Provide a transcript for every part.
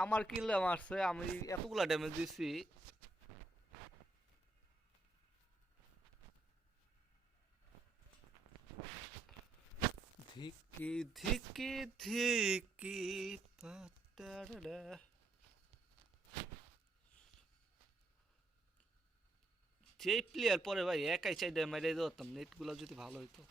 আমার কিলে মারছে, আমি এতগুলা ড্যামেজ দিছি। ধিকি ধিকি ধিকি পাতারা। যে প্লেয়ার পরে ভাই একাই চাই মেরে দিতাম, নেটগুলো যদি ভালো হইতো।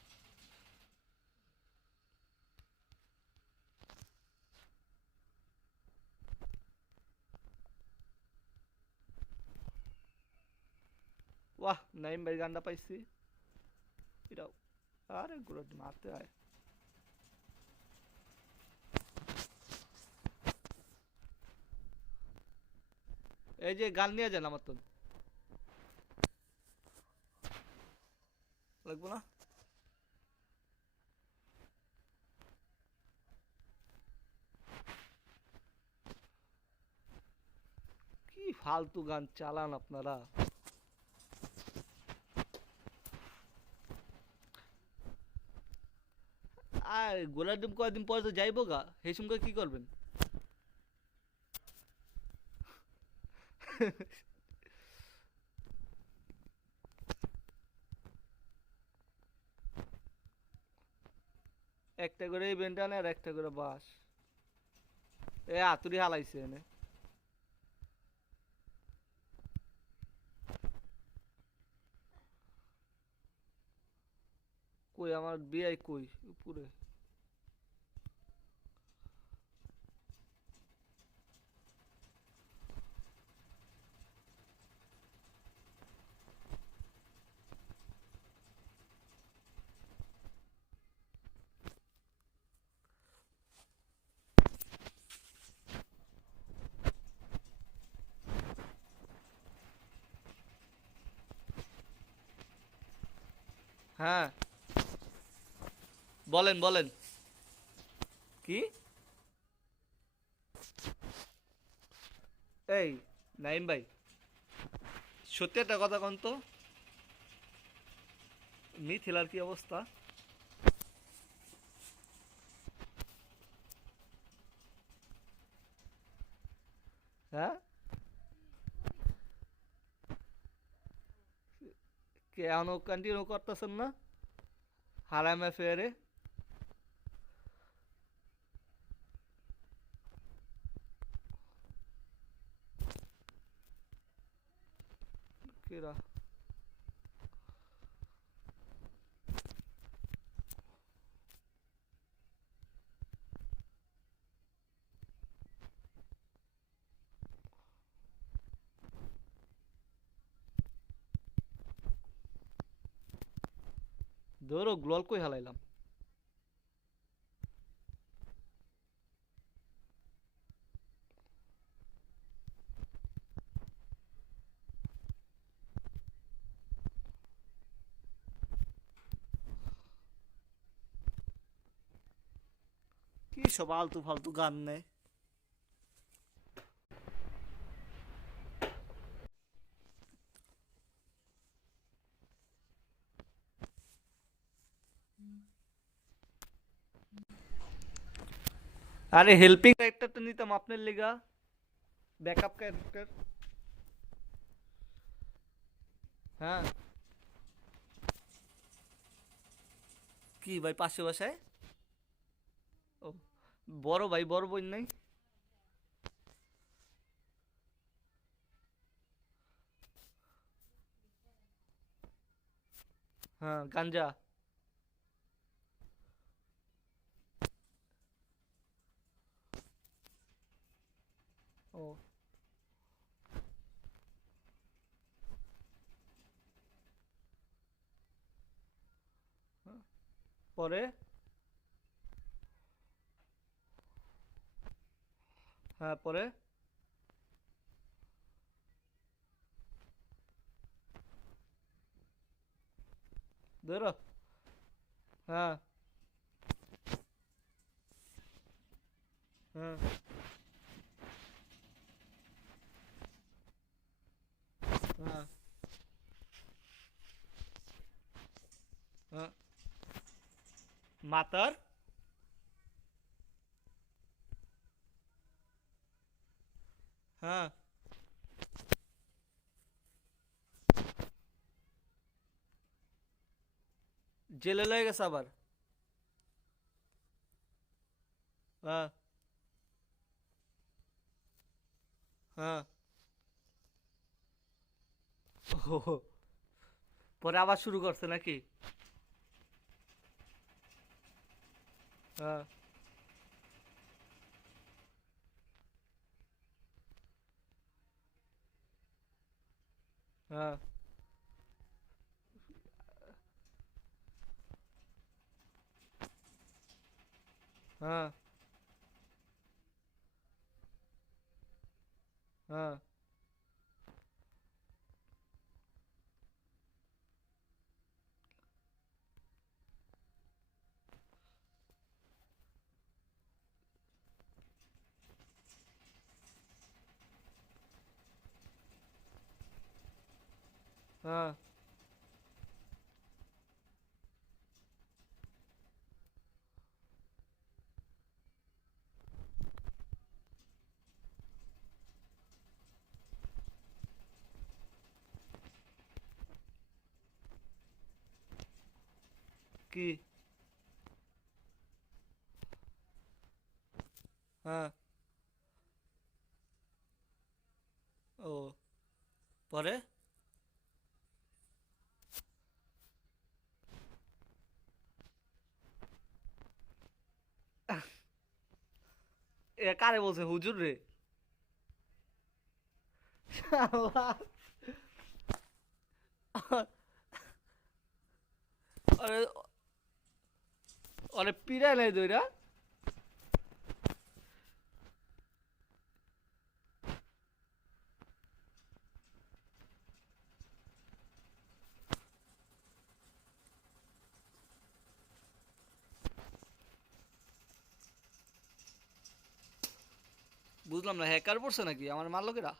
বাহ, নাইম ভাই গান্ডা পাইছি। এটাও আরে গুলো মারতে হয়। এই যে গান নিয়ে যান আমার তো লাগবো না। কি ফালতু গান চালান আপনারা। আর গোলার ডিম কয়েকদিন পরে তো যাইবো গা, সেই সঙ্গে কি করবেন? একটা করে ইভেন্ট আনে আর একটা করে বাস। এ আতুরি হালাইছে এনে। কই আমার বিআই কই? উপরে। হ্যাঁ, বলেন বলেন। কি? এই নাইম ভাই, সত্যি একটা কথা কন তো, মিথিলার কি অবস্থা? হ্যাঁ, কেন কন্টিনিউ করতেছেন না হারাম অ্যাফেয়ারে? কিরা? ধরো গ্লোয়াল কই হালাইলাম। কি সব আলতু ফালতু গান নেয়। আরে হেল্পিং ক্যারেক্টার তো নিতাম আপনার লিগা, ব্যাকআপ ক্যারেক্টার। হ্যাঁ। কি ভাই পাশে বাসায়? ও, বড় ভাই বড় বোন নাই? হ্যাঁ, গাঞ্জা। ও, পরে? হ্যাঁ, পরে? ধরো। হ্যাঁ। হ্যাঁ। হ্যাঁ। হ্যাঁ। মাতার। হ্যাঁ, জেলে লয়ে গেছে আবার। হ্যাঁ, হ্যাঁ। ও, পরে আবার শুরু করছে নাকি? হ্যাঁ, হ্যাঁ, হ্যাঁ, হ্যাঁ, হ্যাঁ। কি? হ্যাঁ। ও, পরে? এ কারে বলছে, হুজুর রে? শালা। আরে, আরে পিড়ায় নাই দইরা। বুঝলাম না, হ্যাকার পড়ছে নাকি? আমার মারলো কেডা?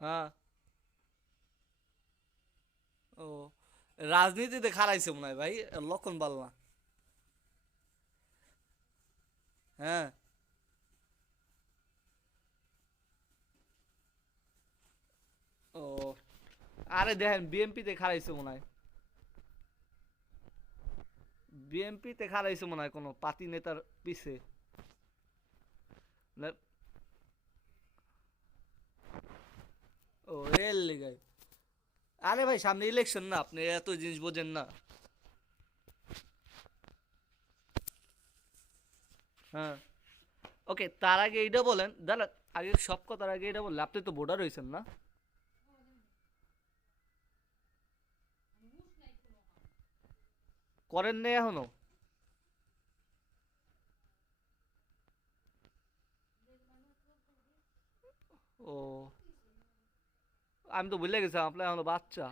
হ্যাঁ। ও, রাজনীতিতে খারাইছে মনে হয় ভাই। লক্ষণ ভালো না। হ্যাঁ। ও, আরে দেখেন বিএমপিতে খারাইছে মনে হয়। বিএমপিতে খারাইছে মনে হয় কোনো পাতি নেতার পিছে। না- ও, এর লিগাই। আরে ভাই, সামনে ইলেকশন না, আপনি এত জিনিস বোঝেন না। হ্যাঁ। ওকে, তার আগে এইটা বলেন দাঁড়া। আগে সব কথার আগে এটা বললে, আপনি তো ভোটার হয়েছেন না? করেন নেই এখনো? ও, আমি তো ভুলে গেছি আপনার এখনো বাচ্চা।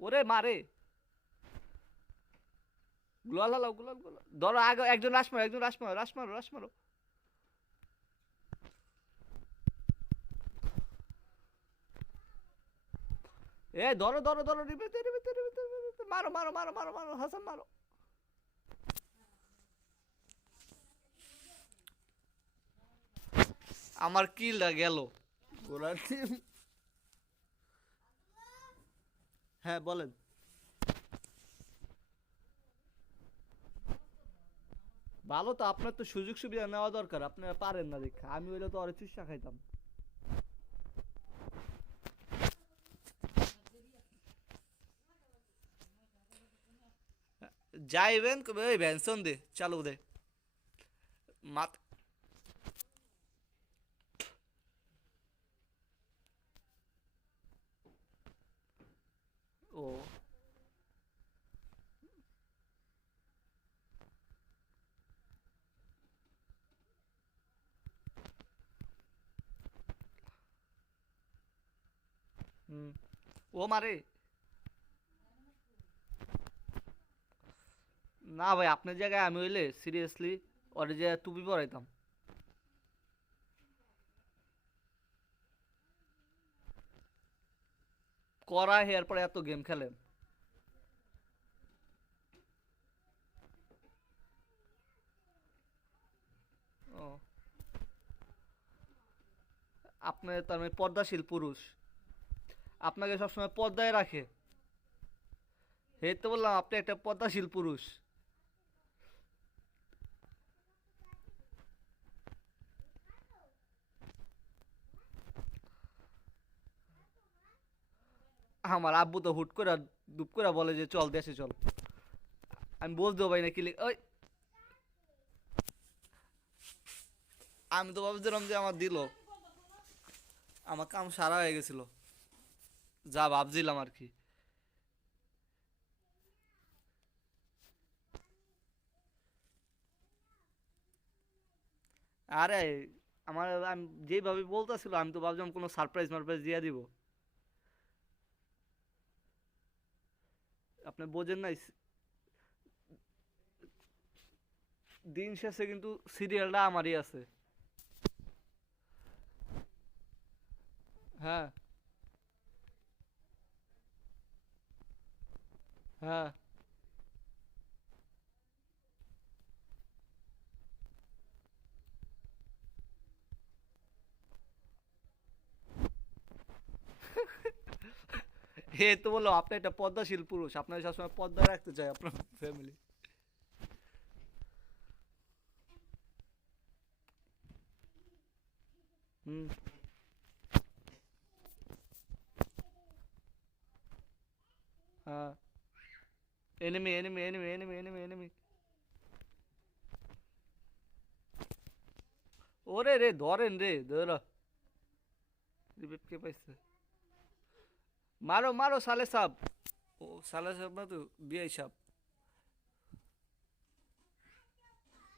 ওরে মারে। গুলাল হালাও, গুলাল গুলাল ধরো আগে একজন রাশ মারো, একজন রাশ মারো, রাশ মারো, রাশ মারো। এ ধরো ধরো ধরো, রিবেতে রিবেতে রিবেতে রিবেতে। মারো মারো মারো মারো মারো, হাসান মারো। আমার কিলটা গেল। গোলার টিম। হ্যাঁ, বলেন। ভালো তো, আপনার তো সুযোগ সুবিধা নেওয়া দরকার, আপনারা পারেন না দেখা। আমি হইলে তো অরে চুষা খাইতাম। যাইবেন কবে? ওই ভ্যানসন দে চালু দে। মাত। ও। হুম। ও মারে। না ভাই, আপনার জায়গায় আমি হইলে সিরিয়াসলি ওরে যে টুপি পরাইতাম। করা হেয়ার পরে এত গেম খেলেন? ও, আপনি তার মানে পর্দাশীল পুরুষ, আপনাকে সবসময় পর্দায় রাখে। এই তো বললাম আপনি একটা পর্দাশীল পুরুষ। আমার আব্বু তো হুট করে দুপ করে বলে যে চল দেশে চল। আমি বলতেও পারি না কি ওই, আমি তো ভাবছিলাম যে আমার দিল, আমার কাম সারা হয়ে গেছিল, যা ভাবছিলাম আর কি। আরে আমার, আমি যেভাবে বলতেছিল আমি তো ভাবছিলাম কোনো সারপ্রাইজ মারপ্রাইজ দিয়ে দিব। আপনি বোঝেন নাই, দিন শেষে কিন্তু সিরিয়ালটা আমারই আছে। হ্যাঁ, হ্যাঁ। এ তো বললো আপনি একটা পদ্মাশীল পুরুষ, আপনার সবসময় পদ্মায় রাখতে চাই আপনার ফ্যামিলি। হুম। হ্যাঁ। Enemy enemy enemy enemy enemy enemy. ওরে রে ধরেন রে ধর। রিভিভ কে পাইছে? মারো মারো সালে সাব। ও সালে সাব না তো, বিআই সাব।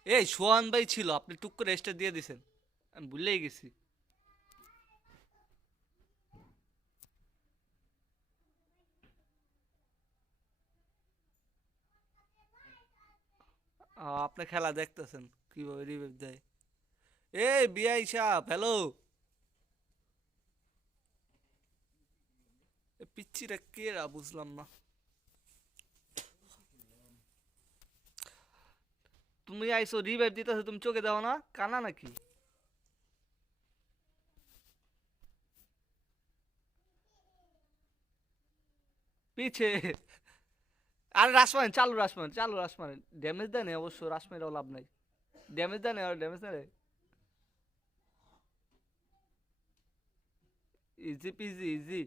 এই সোহান ভাই ছিল, আপনি টুক করে স্টার দিয়ে দিছেন, আমি ভুলেই গেছি। আপনি খেলা দেখতেছেন কিভাবে রিভাইভ দেয়। এই বিআই সাব হ্যালো। পিচ্ছিটা কেরা বুঝলাম না। তুমি আইসো রিভাইভ দিতেছো, তুমি চোখে দাও না, কানা নাকি? পিছে। আরে রাশ মারেন, চালু রাশ মারেন, চালু রাশ মারেন, ড্যামেজ দেয় না অবশ্য, রাশ মেরেও লাভ নাই। ড্যামেজ দেয় না, আর ড্যামেজ দেয়। Easy PG easy.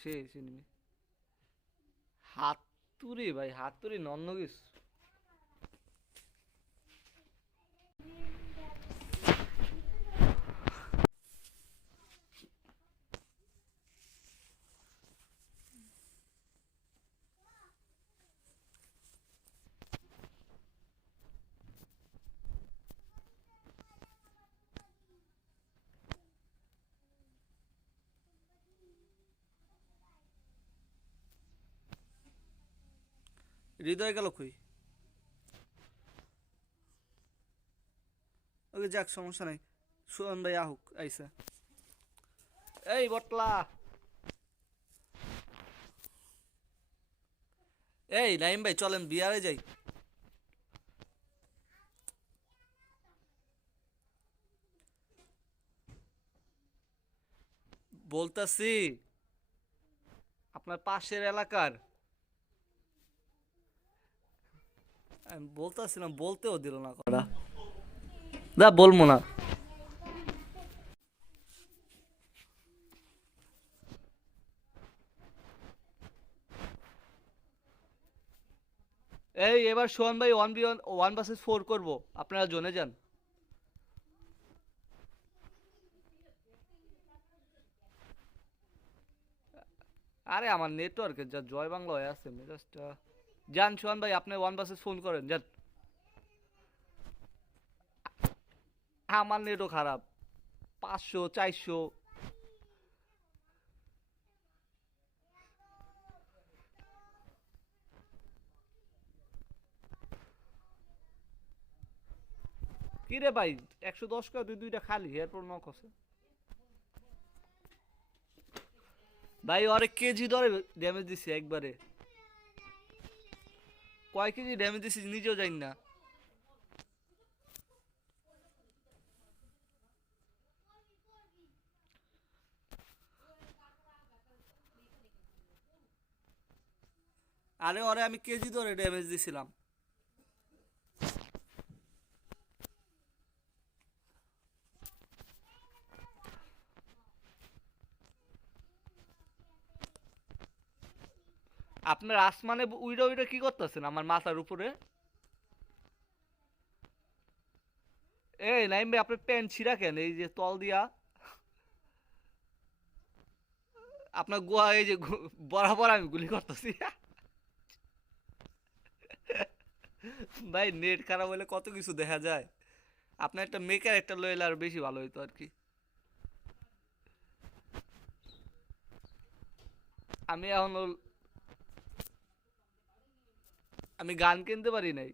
শেষ এনিমি। হাতুড়ি ভাই, হাতুড়ি নন্ন কিছু। হৃদয় গেল কই? ওকে যাক, সমস্যা নাই। সুয়ন ভাই আহুক আইসা। এই বটলা। এই নাইম ভাই চলেন বিয়ারে যাই। বলতাছি আপনার পাশের এলাকার, আমি বলতাছিলাম বলতেও দিল না কথা। দা বলবো না। এই এবার সোহান ভাই 1v1 1 vs 4 করবো, আপনারা জোনে যান। আরে আমার নেটওয়ার্কের যা জয় বাংলা হয়ে আছে মেজাজটা। যান সোহান ভাই, আপনি 1 vs 4 করেন যান। আমার নেটও খারাপ, 500 400। কি রে ভাই, 110 করে দুই দুইটা খালি এরপর নক আছে। ভাই ওরে কেজি ধরে ড্যামেজ দিছি একবারে। কয় কেজি ড্যামেজ দিছি নিজেও জানি না। আরে ওরে আমি কেজি ধরে ড্যামেজ দিছিলাম। আপনার আসমানে উইরা উইরা কি করতেছেন আমার মাথার উপরে? এই নাইম ভাই আপনার প্যান্ট ছিঁড়া কেন এই যে তল দিয়া? আপনার গোয়া এই যে বরাবর আমি গুলি করতেছি। ভাই নেট খারাপ হলে কত কিছু দেখা যায়। আপনার একটা মেকার একটা লইলে আর বেশি ভালো হইতো আর কি। আমি এখন আমি গান কিনতে পারি নাই।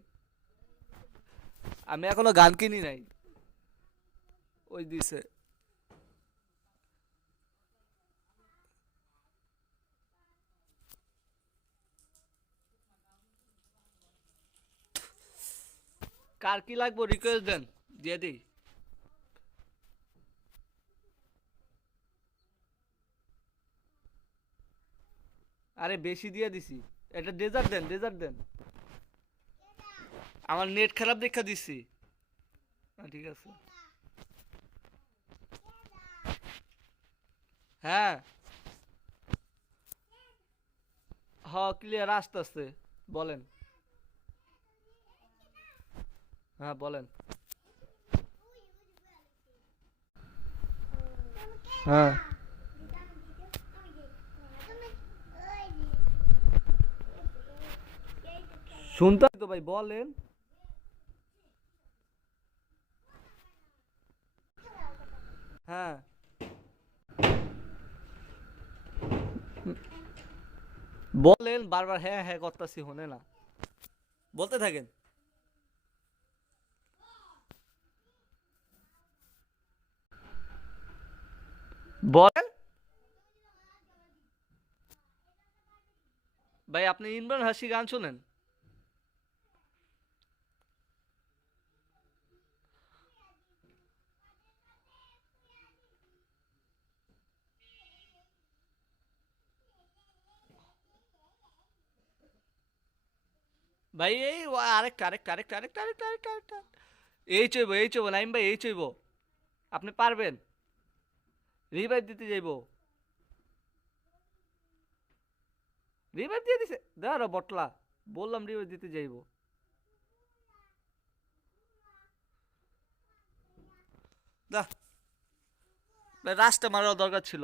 আমি এখনো গান কিনি নাই। ওই দিছে। কার কি লাগবো রিকোয়েস্ট দেন, দিয়ে দিই। আরে বেশি দিয়ে দিছি। এটা ডেজার্ট দেন, ডেজার্ট দেন। আমার নেট খারাপ দেখা দিছি। ঠিক আছে। হ্যাঁ। হ ক্লিয়ার আসতেছে। বলেন। হ্যাঁ বলেন। হ্যাঁ শুনতে তো ভাই বলেন। হ্যাঁ বলেন, বারবার হ্যাঁ হ্যাঁ করতেছি শুনে না। বলতে থাকেন। বলেন। ভাই আপনি ইমরান হাসি গান শোনেন? ভাই এই আরেকটা আরেকটা আরেকটা আরেকটা আরেকটা আরেকটা আরেকটা। এই চইব নাইম ভাই এই চইব। আপনি পারবেন। রিভাইভ দিতে যাইব। রিভাইভ দিয়ে দিছে দাঁড়া বটলা। বললাম রিভাইভ দিতে যাইব। দা রাস্তা মারার দরকার ছিল।